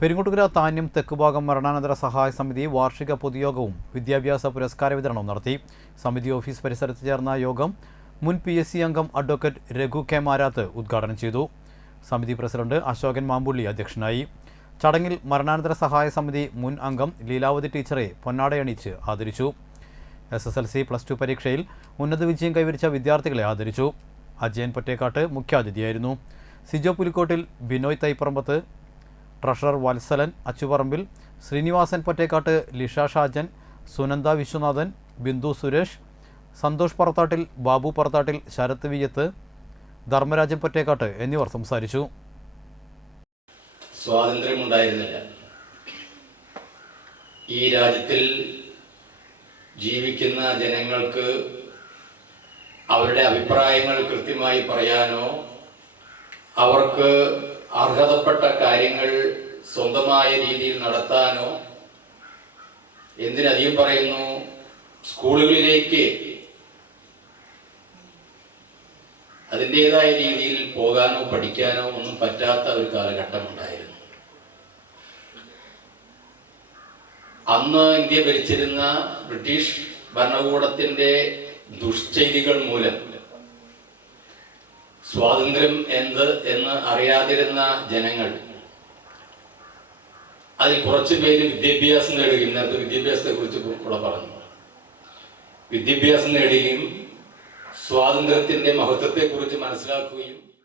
പെരിങ്ങോട്ടുകര താന്യം തെക്കുഭാഗം മരണാനന്തര സഹായ സമിതി വാർഷിക പൊതുയോഗവും വിദ്യാഭ്യാസ പുരസ്കാര വിതരണവും നടത്തി. സമിതി ഓഫീസ് പരിസരത്ത് ചേർന്ന യോഗം മുൻ പി എസ് സി അംഗം അഡ്വക്കേറ്റ് രഘു കെ മാരാത്ത് ഉദ്ഘാടനം ചെയ്തു. സമിതി പ്രസിഡന്റ് അശോകൻ മാമ്പുള്ളി അധ്യക്ഷനായി. ചടങ്ങിൽ മരണാനന്തര സഹായ സമിതി മുൻ അംഗം ലീലാവതി ടീച്ചറെ പൊന്നാടയണിച്ച് ആദരിച്ചു. S S L C plus two പരീക്ഷയിൽ ഉന്നത വിജയം കൈവരിച്ച വിദ്യാർത്ഥികളെ ആദരിച്ചു. അജയൻ പൊറ്റേക്കാട്ട് മുഖ്യാതിഥിയായിരുന്നു. സിജോ പുലിക്കോട്ടിൽ ബിനോയ് തൈപ്പറമ്പത്ത് ട്രഷറർ വത്സലൻ അച്ചുപറമ്പിൽ ശ്രീനിവാസൻ പൊറ്റേക്കാട്ട് ലിഷ ഷാജൻ സുനന്ദ വിശ്വനാഥൻ ബിന്ദു സുരേഷ് സന്തോഷ് പറത്താട്ടിൽ ബാബു പറത്താട്ടിൽ ശരത് വിയത്ത് ധർമ്മരാജൻ പൊറ്റേക്കാട്ട് എന്നിവർ സംസാരിച്ചു. സ്വാതന്ത്ര്യമുണ്ടായിരുന്നില്ല. ഈ രാജ്യത്തിൽ ജീവിക്കുന്ന ജനങ്ങൾക്ക് അവരുടെ അഭിപ്രായങ്ങൾ കൃത്യമായി പറയാനോ അവർക്ക് അർഹതപ്പെട്ട കാര്യങ്ങൾ സ്വന്തമായ രീതിയിൽ നടത്താനോ എന്തിനധികം പറയുന്നു? സ്കൂളുകളിലേക്ക് അതിന്റെതായ രീതിയിൽ പോകാനോ പഠിക്കാനോ ഒന്നും പറ്റാത്ത ഒരു കാലഘട്ടം ഉണ്ടായിരുന്നു അന്ന് ഇന്ത്യ ഭരിച്ചിരുന്ന ബ്രിട്ടീഷ് ഭരണകൂടത്തിന്റെ ദുഷ്ചെയ്തികൾ മൂലം സ്വാതന്ത്ര്യം എന്ത് എന്ന് അറിയാതിരുന്ന ജനങ്ങൾ അതിൽ കുറച്ചു പേര് വിദ്യാഭ്യാസം നേടുകയും നേരത്തെ വിദ്യാഭ്യാസത്തെ കുറിച്ച് കൂടെ പറഞ്ഞു. വിദ്യാഭ്യാസം നേടുകയും സ്വാതന്ത്ര്യത്തിന്റെ മഹത്വത്തെ കുറിച്ച് മനസ്സിലാക്കുകയും